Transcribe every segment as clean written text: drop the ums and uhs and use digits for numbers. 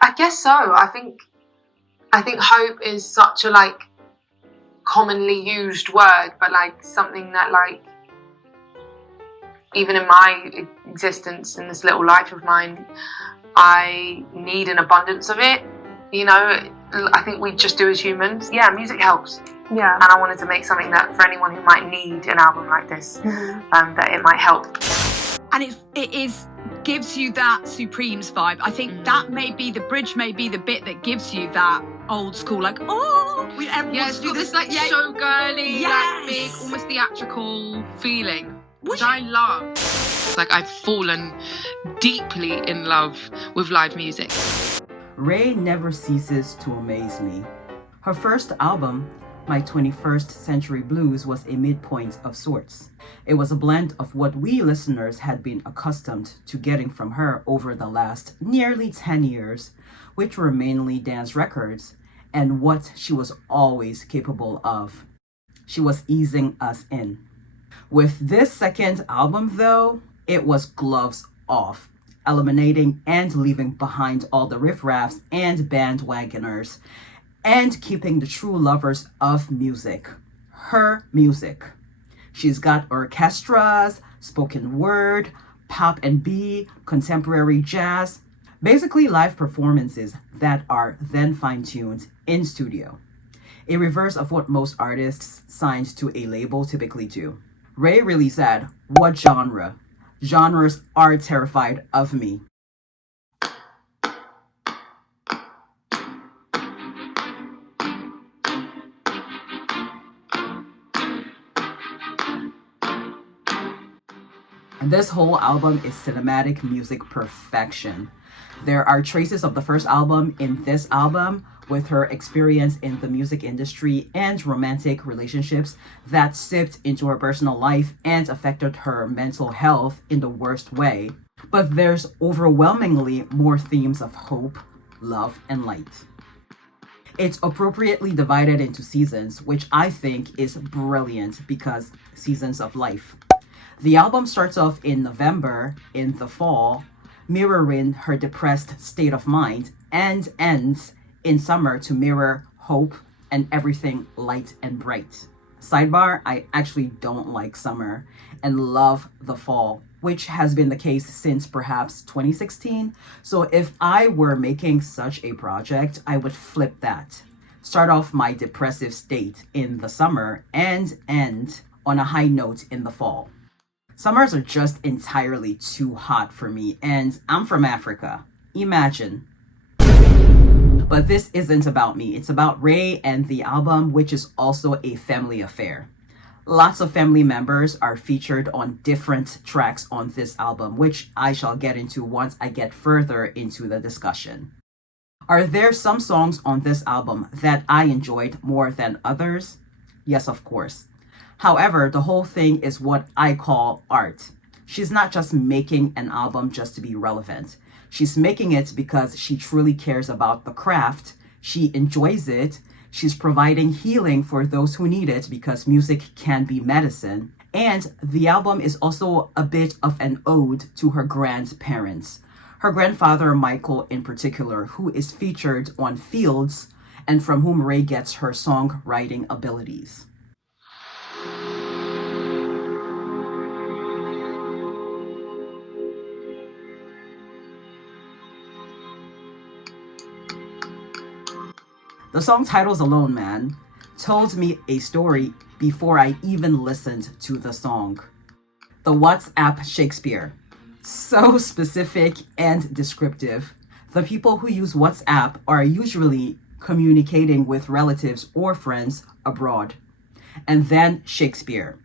I guess so. I think hope is such a like commonly used word, but like something that like even in my existence in this little life of mine, I need an abundance of it. You know, I think we just do as humans. Yeah, music helps. Yeah. And I wanted to make something that for anyone who might need an album like this, that it might help. And it gives you that Supremes vibe. I think that may be the bridge, may be the bit that gives you that old school, like, it's got this like showgirly, like big, almost theatrical feeling, which I love. Like I've fallen deeply in love with live music. Raye never ceases to amaze me. Her first album, My 21st Century Blues, was a midpoint of sorts. It was a blend of what we listeners had been accustomed to getting from her over the last nearly 10 years, which were mainly dance records, and what she was always capable of. She was easing us in. With this second album, though, it was gloves off, eliminating and leaving behind all the riffraffs and bandwagoners, and keeping the true lovers of music, her music. She's got orchestras, spoken word, pop and B, contemporary jazz, basically live performances that are then fine-tuned in studio. A reverse of what most artists signed to a label typically do. Raye really said, what genre? Genres are terrified of me. This whole album is cinematic music perfection. There are traces of the first album in this album, with her experience in the music industry and romantic relationships that seeped into her personal life and affected her mental health in the worst way. But there's overwhelmingly more themes of hope, love, and light. It's appropriately divided into seasons, which I think is brilliant because seasons of life. The album starts off in November, in the fall, mirroring her depressed state of mind, and ends in summer to mirror hope and everything light and bright. Sidebar, I actually don't like summer and love the fall, which has been the case since perhaps 2016. So if I were making such a project, I would flip that. Start off my depressive state in the summer and end on a high note in the fall. Summers are just entirely too hot for me, and I'm from Africa. Imagine. But this isn't about me. It's about Raye and the album, which is also a family affair. Lots of family members are featured on different tracks on this album, which I shall get into once I get further into the discussion. Are there some songs on this album that I enjoyed more than others? Yes, of course. However, the whole thing is what I call art. She's not just making an album just to be relevant. She's making it because she truly cares about the craft. She enjoys it. She's providing healing for those who need it because music can be medicine. And the album is also a bit of an ode to her grandparents. Her grandfather, Michael in particular, who is featured on Fields and from whom Raye gets her songwriting abilities. The song titles alone, man, told me a story before I even listened to the song. The WhatsApp Shakespeare. So specific and descriptive. The people who use WhatsApp are usually communicating with relatives or friends abroad. And then Shakespeare,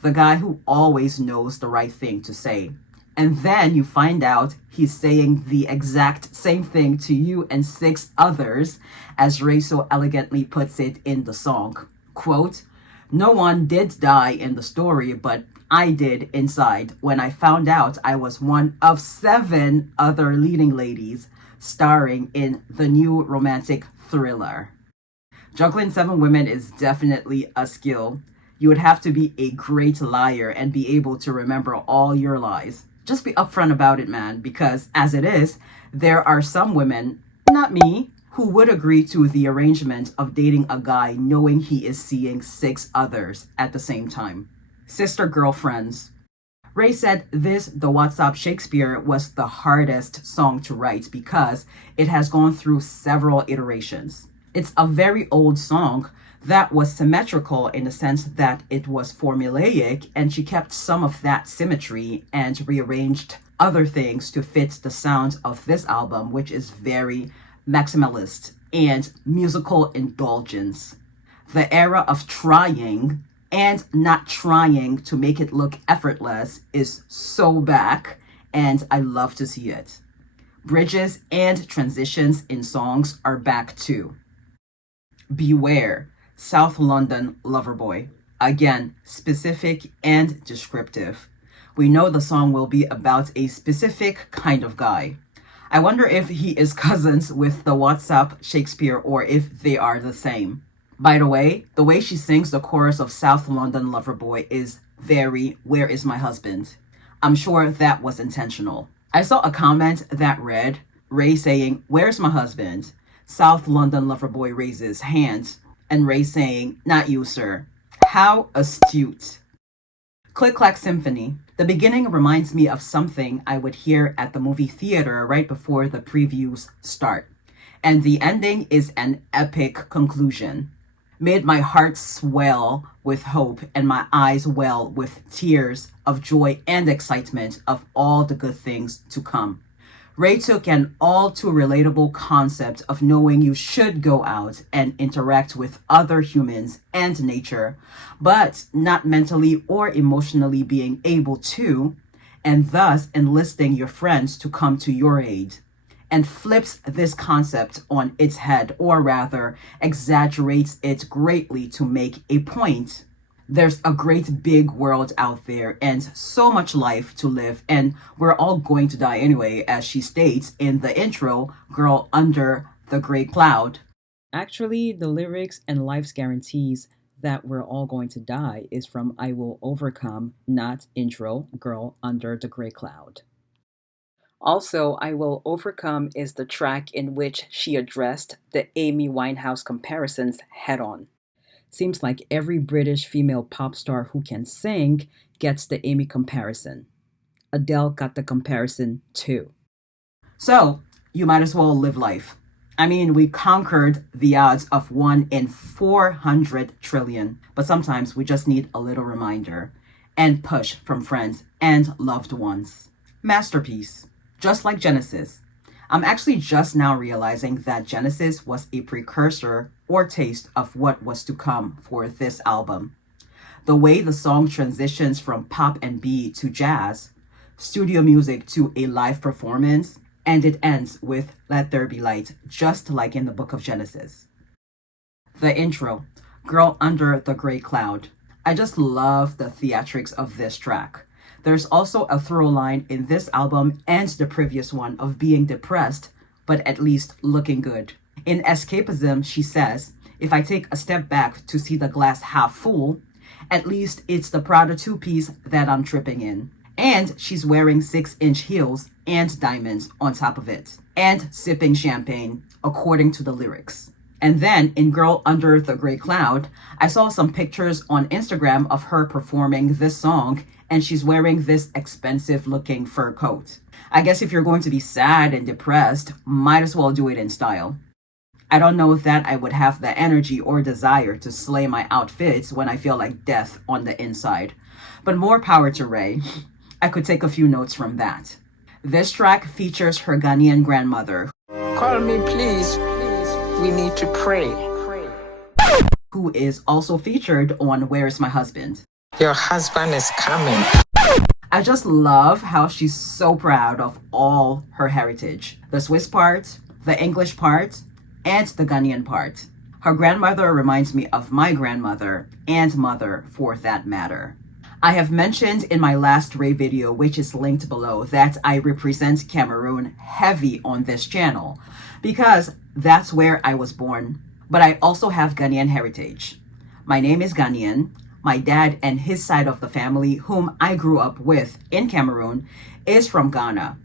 the guy who always knows the right thing to say. And then you find out he's saying the exact same thing to you and 6 others, as Raye so elegantly puts it in the song. Quote, "No one did die in the story, but I did inside when I found out I was one of 7 other leading ladies starring in the new romantic thriller." Juggling 7 women is definitely a skill. You would have to be a great liar and be able to remember all your lies. Just be upfront about it, man, because as it is, there are some women, not me, who would agree to the arrangement of dating a guy knowing he is seeing 6 others at the same time. Sister girlfriends. Raye said the WhatsApp Shakespeare was the hardest song to write because it has gone through several iterations. It's a very old song that was symmetrical in the sense that it was formulaic, and she kept some of that symmetry and rearranged other things to fit the sound of this album, which is very maximalist and musical indulgence. The era of trying and not trying to make it look effortless is so back, and I love to see it. Bridges and transitions in songs are back too. Beware, South London Loverboy. Again, specific and descriptive. We know the song will be about a specific kind of guy. I wonder if he is cousins with the WhatsApp Shakespeare or if they are the same. By the way she sings the chorus of South London Loverboy is very "Where is my husband?" I'm sure that was intentional. I saw a comment that read, Raye saying, "Where's my husband?" South London Loverboy raises hands, and Raye saying, "Not you, sir." How astute. Clack Symphony. The beginning reminds me of something I would hear at the movie theater right before the previews start. And the ending is an epic conclusion. Made my heart swell with hope and my eyes well with tears of joy and excitement of all the good things to come. Raye took an all too relatable concept of knowing you should go out and interact with other humans and nature, but not mentally or emotionally being able to, and thus enlisting your friends to come to your aid, and flips this concept on its head, or rather exaggerates it greatly to make a point. There's a great big world out there and so much life to live, and we're all going to die anyway, as she states in the intro, Girl Under the Grey Cloud. Actually, the lyrics and life's guarantees that we're all going to die is from I Will Overcome, not intro, Girl Under the Grey Cloud. Also, I Will Overcome is the track in which she addressed the Amy Winehouse comparisons head on. Seems like every British female pop star who can sing gets the Amy comparison. Adele got the comparison too. So, you might as well live life. I mean, we conquered the odds of 1 in 400 trillion, but sometimes we just need a little reminder and push from friends and loved ones. Masterpiece. Just like Genesis. I'm actually just now realizing that Genesis was a precursor or taste of what was to come for this album. The way the song transitions from pop and B to jazz, studio music to a live performance, and it ends with Let There Be Light, just like in the book of Genesis. The intro, Girl Under the Grey Cloud. I just love the theatrics of this track. There's also a through line in this album and the previous one of being depressed, but at least looking good. In Escapism, she says, if I take a step back to see the glass half full, at least it's the Prada 2-piece that I'm tripping in. And she's wearing 6-inch heels and diamonds on top of it. And sipping champagne, according to the lyrics. And then in Girl Under the Grey Cloud, I saw some pictures on Instagram of her performing this song, and she's wearing this expensive looking fur coat. I guess if you're going to be sad and depressed, might as well do it in style. I don't know if that I would have the energy or desire to slay my outfits when I feel like death on the inside. But more power to Raye. I could take a few notes from that. This track features her Ghanaian grandmother. Call me, please. We need to pray. Who is also featured on Where's My Husband? Your husband is coming. I just love how she's so proud of all her heritage. The Swiss part, the English part, and the Ghanaian part. Her grandmother reminds me of my grandmother and mother for that matter. I have mentioned in my last Raye video, which is linked below, that I represent Cameroon heavy on this channel because that's where I was born. But I also have Ghanaian heritage. My name is Ghanaian. My dad and his side of the family, whom I grew up with in Cameroon, is from Ghana.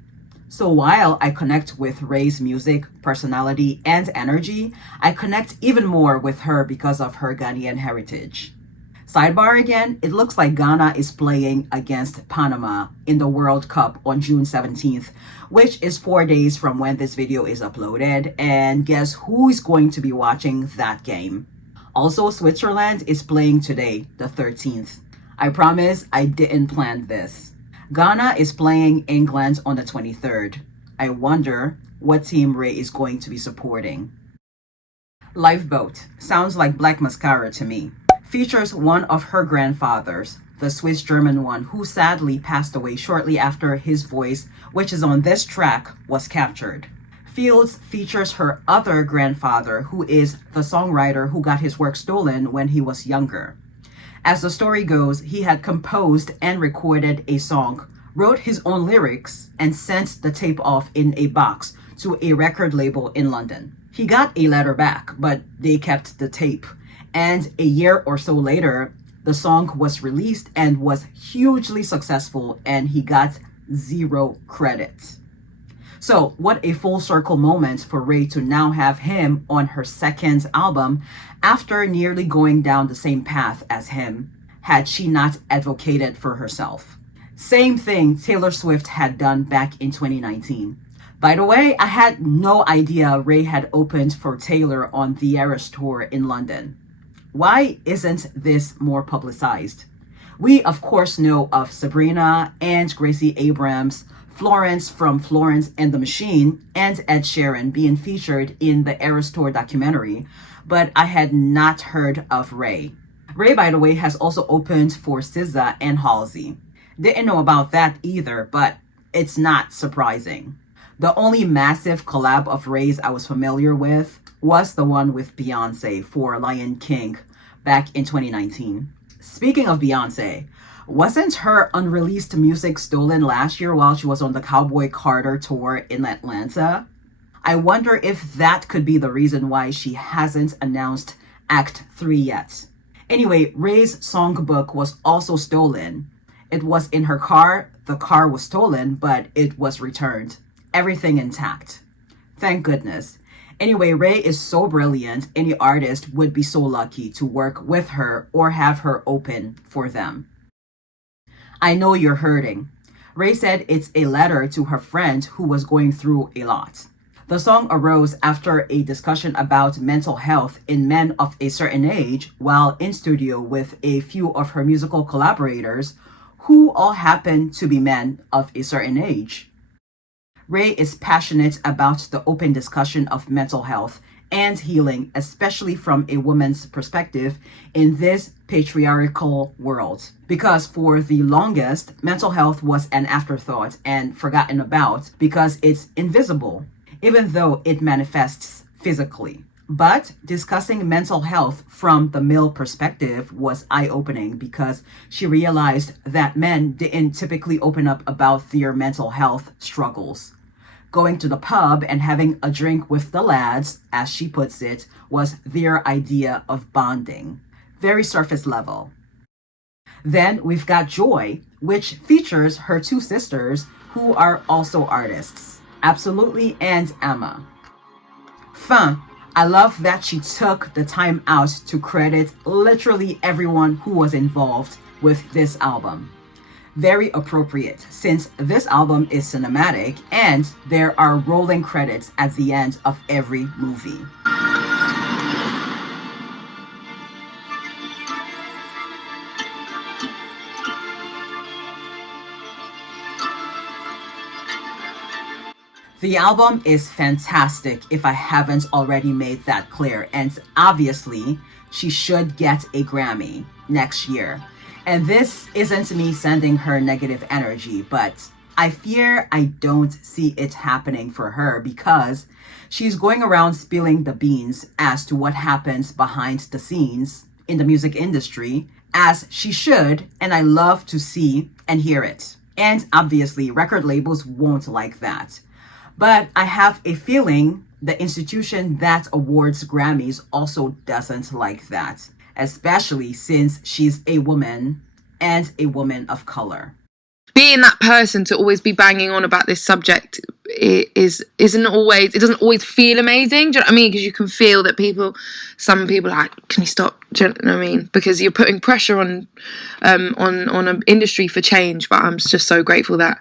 So while I connect with Raye's music, personality, and energy, I connect even more with her because of her Ghanaian heritage. Sidebar again, it looks like Ghana is playing against Panama in the World Cup on June 17th, which is 4 days from when this video is uploaded. And guess who is going to be watching that game? Also, Switzerland is playing today, the 13th. I promise I didn't plan this. Ghana is playing England on the 23rd. I wonder what team Raye is going to be supporting. Lifeboat sounds like Black Mascara to me. Features one of her grandfathers, the Swiss German one who sadly passed away shortly after his voice, which is on this track, was captured. Fields features her other grandfather, who is the songwriter who got his work stolen when he was younger. As the story goes, he had composed and recorded a song, wrote his own lyrics, and sent the tape off in a box to a record label in London. He got a letter back, but they kept the tape. And a year or so later, the song was released and was hugely successful, and he got 0 credit. So what a full circle moment for Raye to now have him on her second album after nearly going down the same path as him, had she not advocated for herself. Same thing Taylor Swift had done back in 2019. By the way, I had no idea Raye had opened for Taylor on the Eras tour in London. Why isn't this more publicized? We of course know of Sabrina and Gracie Abrams, Florence from Florence and the Machine, and Ed Sheeran being featured in the Eras Tour documentary, but I had not heard of Raye. Raye, by the way, has also opened for SZA and Halsey. Didn't know about that either, but it's not surprising. The only massive collab of Raye's I was familiar with was the one with Beyonce for Lion King back in 2019. Speaking of Beyonce, wasn't her unreleased music stolen last year while she was on the Cowboy Carter tour in Atlanta? I wonder if that could be the reason why she hasn't announced Act 3 yet. Anyway, Raye's songbook was also stolen. It was in her car, the car was stolen, but it was returned. Everything intact. Thank goodness. Anyway, Raye is so brilliant, any artist would be so lucky to work with her or have her open for them. I know you're hurting. Raye said it's a letter to her friend who was going through a lot. The song arose after a discussion about mental health in men of a certain age while in studio with a few of her musical collaborators who all happen to be men of a certain age. Raye is passionate about the open discussion of mental health and healing, especially from a woman's perspective in this patriarchal world. Because for the longest, mental health was an afterthought and forgotten about because it's invisible, even though it manifests physically. But discussing mental health from the male perspective was eye-opening because she realized that men didn't typically open up about their mental health struggles. Going to the pub and having a drink with the lads, as she puts it, was their idea of bonding. Very surface level. Then we've got Joy, which features her 2 sisters who are also artists, Absolutely and Emma. Fun. I love that she took the time out to credit literally everyone who was involved with this album. Very appropriate since this album is cinematic and there are rolling credits at the end of every movie. The album is fantastic if I haven't already made that clear, and obviously she should get a Grammy next year. And this isn't me sending her negative energy, but I fear I don't see it happening for her because she's going around spilling the beans as to what happens behind the scenes in the music industry, as she should, and I love to see and hear it. And obviously, record labels won't like that. But I have a feeling the institution that awards Grammys also doesn't like that, especially since she's a woman and a woman of color. being that person to always be banging on about this subject it doesn't always feel amazing. Do you know what I mean? Because you can feel that some people are like, can you stop? Do you know what I mean? Because you're putting pressure on an industry for change. But I'm just so grateful that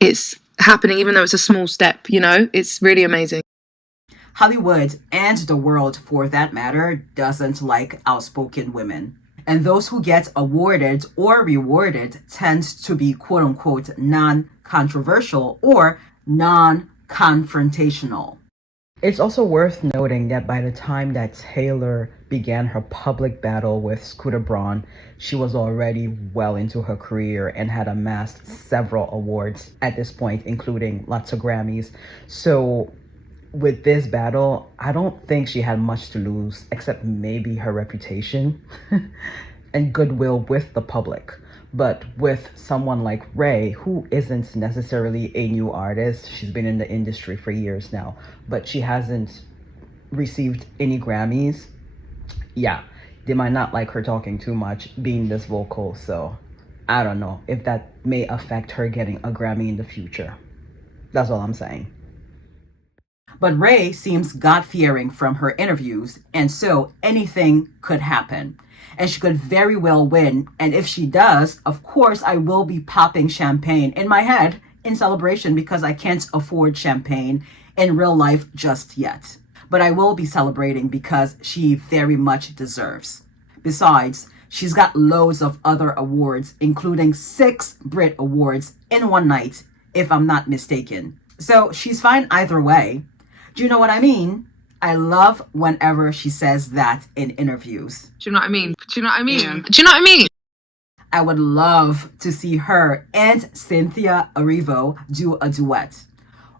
it's happening, even though it's a small step. You know, it's really amazing. Hollywood, and the world for that matter, doesn't like outspoken women. And those who get awarded or rewarded tend to be quote-unquote non-controversial or non-confrontational. It's also worth noting that by the time that Taylor began her public battle with Scooter Braun, she was already well into her career and had amassed several awards at this point, including lots of Grammys. So with this battle, I don't think she had much to lose, except maybe her reputation and goodwill with the public. But with someone like Raye, who isn't necessarily a new artist, she's been in the industry for years now, but she hasn't received any Grammys. Yeah, they might not like her talking too much, being this vocal, so I don't know if that may affect her getting a Grammy in the future. That's all I'm saying. But Raye seems God-fearing from her interviews, and so anything could happen. And she could very well win, and if she does, of course I will be popping champagne in my head in celebration because I can't afford champagne in real life just yet. But I will be celebrating because she very much deserves. Besides, she's got loads of other awards, including 6 Brit Awards in one night, if I'm not mistaken. So she's fine either way. Do you know what I mean? I love whenever she says that in interviews. Do you know what I mean? Do you know what I mean? Yeah. Do you know what I mean? I would love to see her and Cynthia Erivo do a duet.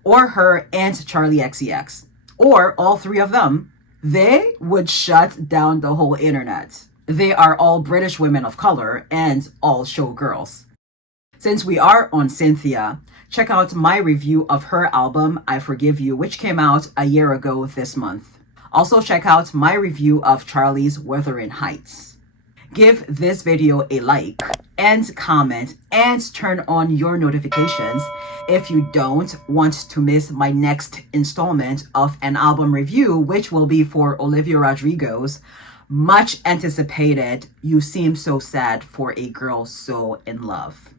Or her and Charli XCX. Or all 3 of them. They would shut down the whole internet. They are all British women of color and all showgirls. Since we are on Cynthia, check out my review of her album, I Forgive You, which came out a year ago this month. Also check out my review of Charli's Wuthering Heights. Give this video a like and comment and turn on your notifications if you don't want to miss my next installment of an album review, which will be for Olivia Rodrigo's much anticipated You Seem So Sad for a Girl So in Love.